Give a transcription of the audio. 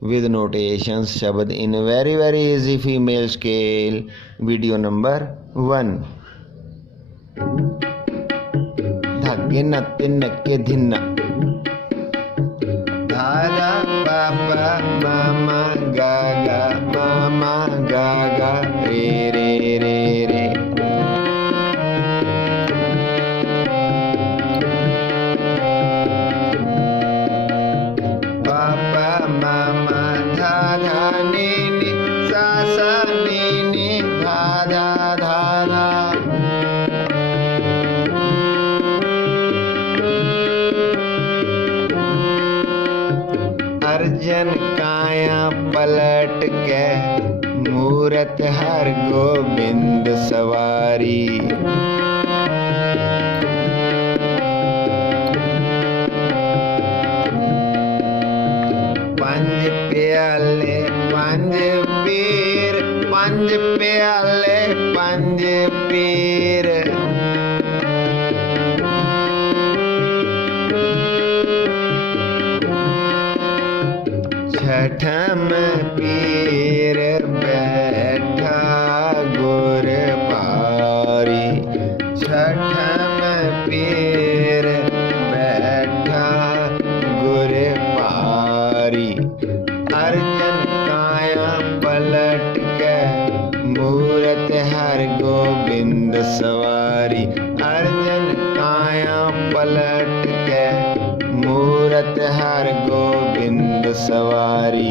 with notations शब्द in very easy female scale. Video number 1. धागे न तिन के धिन धाधा पापा मामा गागा मामा गागा रे रे रे रे अर्जन काया पलट के मूरत हर गोबिंद सवारी पंज प्याले पंज पीर पंज प्याले पंज पीर छठम पीर बैठा गुर पारी छठम पीर बैठा गुर पारी अर्जन काया पलट के मूरत हर गोबिंद सवारी अर्जन काया पलट के मूरत हर गोबिंद सवारी।